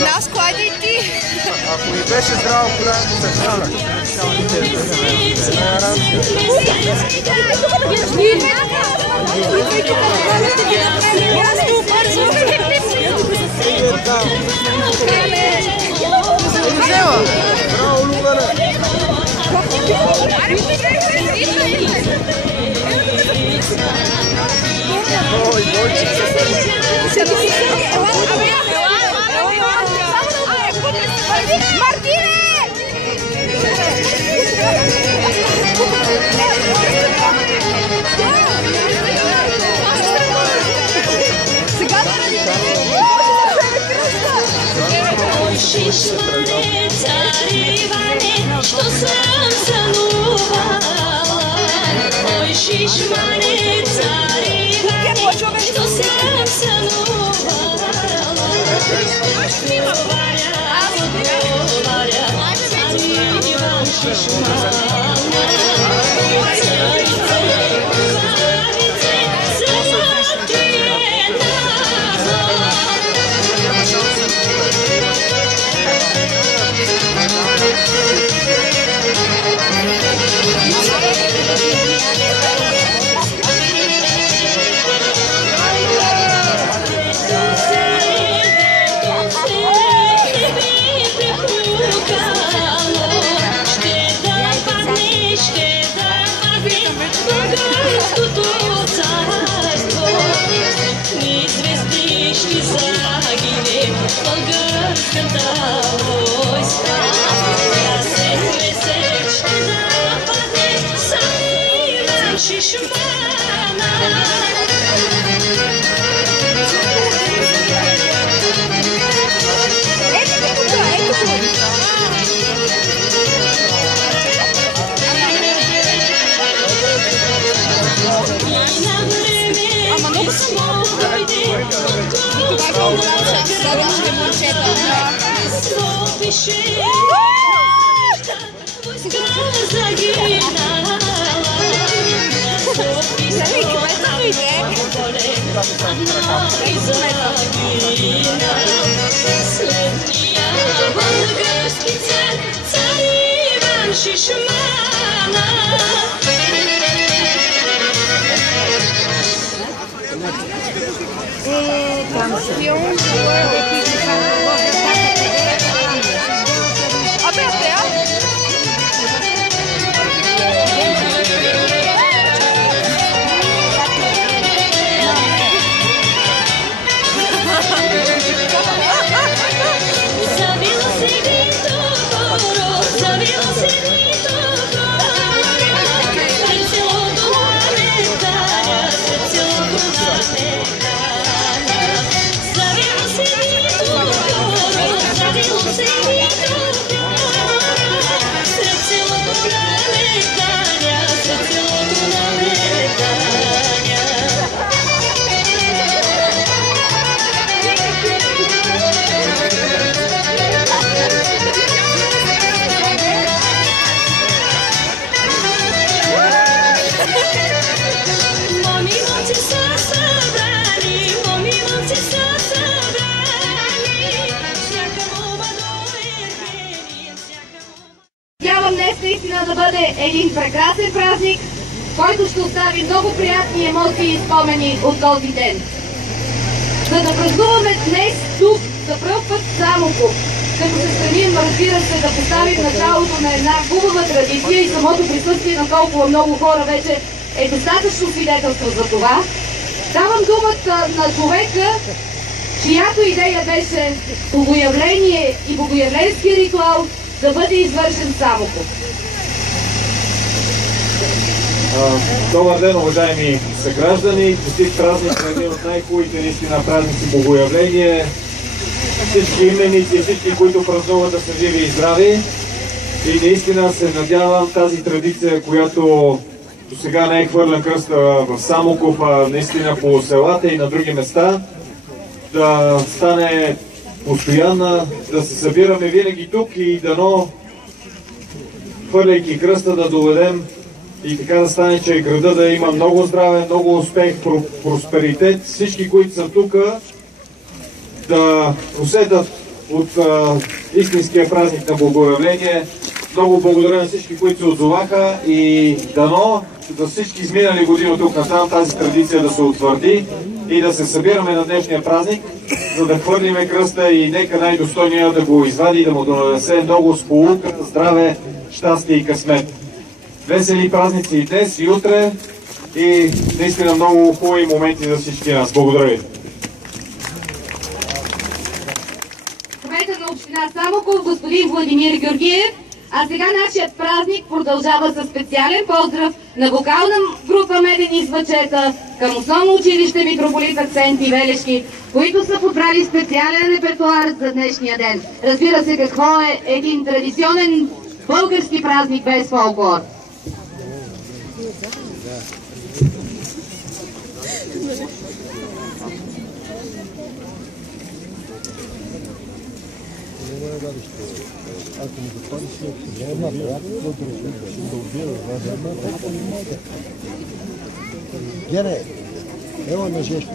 Нас клади ти. Ако ми беше здраво коля, се хвана. Браво, Любене! Ой, Шишмане, цареване, что сам целовала. Ой, шишмане, цареване, что сам целовала. Говоря, царевне вам шишмане. Да бъде един прекрасен празник, който ще остави много приятни емоции и спомени от този ден. За да празнуваме днес тук за пръв път в Самоков, като се стремим, разбира се, да поставим началото на една хубава традиция и самото присъствие на толкова много хора вече е достатъчно свидетелство за това. Давам думата на човека, чиято идея беше богоявление и богоявленски ритуал да бъде извършен в Самоков. Добър ден, уважаеми съграждани! Честит празник на един от най-хубавите наистина празници Богоявление. Всички именици, всички, които празнуват, да са живи и здрави. И наистина се надявам тази традиция, която до сега не е хвърлен кръста в Самоков, а наистина по селата и на други места, да стане постоянна, да се събираме винаги тук и дано, хвърляйки кръста, да доведем и така да стане, че града да има много здраве, много успех, просперитет. Всички, които са тук, да усетят от истинския празник на Богоявление. Много благодаря на всички, които се отзоваха и дано за всички изминали години от тук натам тази традиция да се утвърди и да се събираме на днешния празник, за да хвърлиме кръста и нека най-достойния да го извади и да му донесе много сполука, здраве, щастие и късмет. Весели празници и днес, и утре и наистина много хубави моменти за всички нас. Благодаря ви. Кметът на община Самоков, господин Владимир Георгиев. А сега нашият празник продължава със специален поздрав на вокална група Медени Свъчета към основно училище Митрополит Аксенти Велешки, които са подбрали специален репертуар за днешния ден. Разбира се, какво е един традиционен български празник без фолклор. Ако ми запали си една приятел, да убия Гене, ела на жест.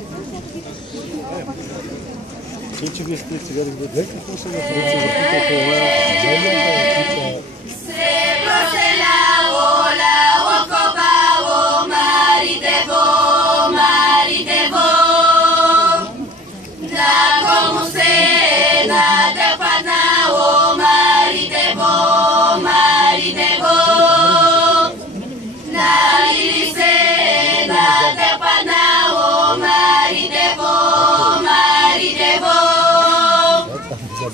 Че вие сте цигари в две, какво се направи за запитал по това? Srebro se lavo copavo, maritevo, na como se na te panao, maritevo, na lise na te panao, maritevo,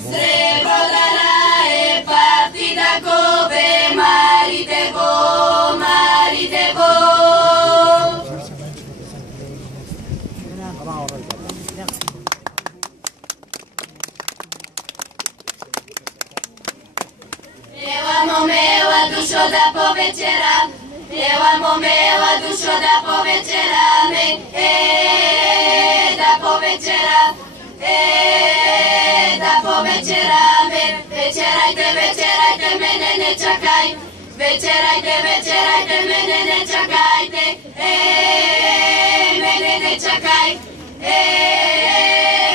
Srebro dala e partita come maritevo. Ełamo mela duszo da povečeram, ełamo mela duszo da povečerame, da povečeram, da povečerame, večerajte, mene ne čakaj, večerajte, mene ne čakajte, mene ne čakaj,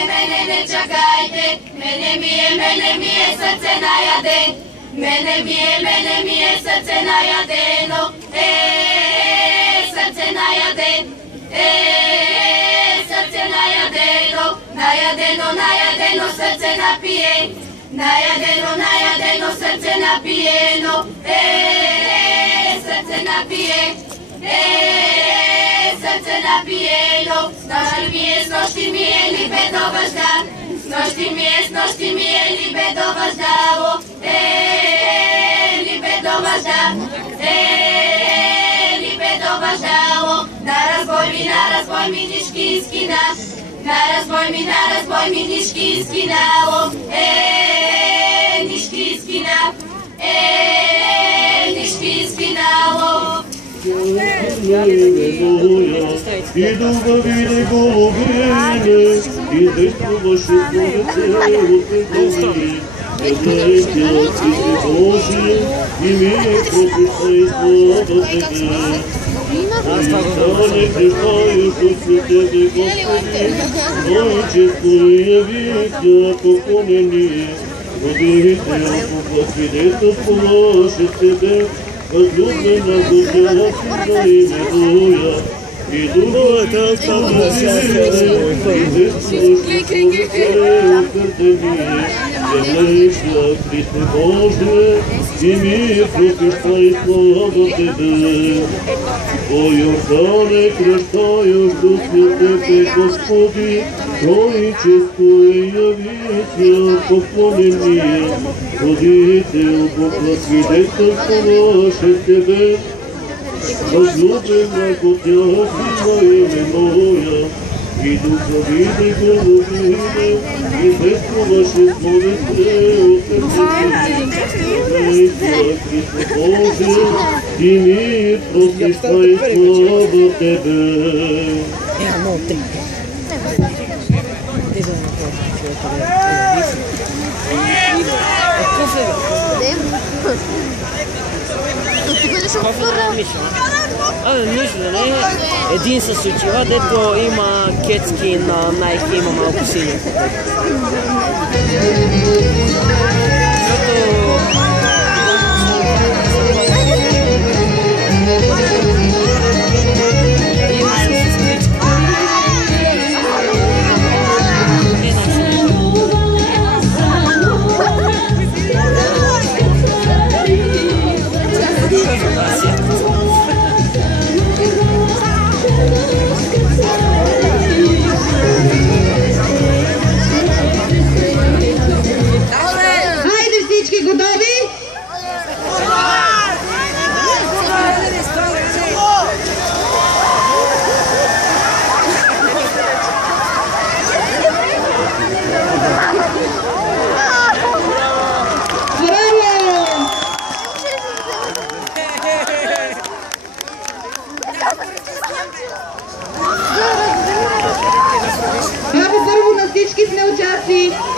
mene ne čakajte, mene mi je srce najade, mene mi je srce najadeno, srce najadeno, srce napije, najadeno, srce napijeno, srce napijeno, s nošti mi je libe dobažda, s nošti mi je libe dobaždavo, libe dobaždavo, na razboj mi niški iskina, na razboj mi niški iskinavo, niški iskinavo. И дълбавите голубине, и дъждуваше слънце от петови. Еднайкият си се Божие, и ми е прописа и слава Тебе. Стане крепаеш от Тебе, Господи, но и често явиха поклонение. Родител, свидетелствуваше Тебе, възлюблена Божия Сина и Медуя. И духата стана силе, и дъждуваше слънце от петови. Землеща Христе Боже, и мир пропишта и слава Тебе. О Йордане, кръщаеш до святете, Господи, Той често явися поклонение. Родител, Бог свидетелствуваше Тебе, възлюбена Божия Сина и Медуя. И духовите голубине, и дъждуваше слънце от петови. Христе Боже, и мир пропишта и слава Тебе. Тук Нищо да не е. Един с очила, дето има кетски на найки, има малко сини.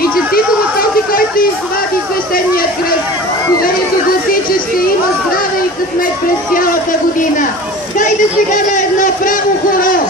И честито на този, който извади свещения кръст, поверието гласи, че ще има здраве и късмет през цялата година. Дайте сега на едно право хоро!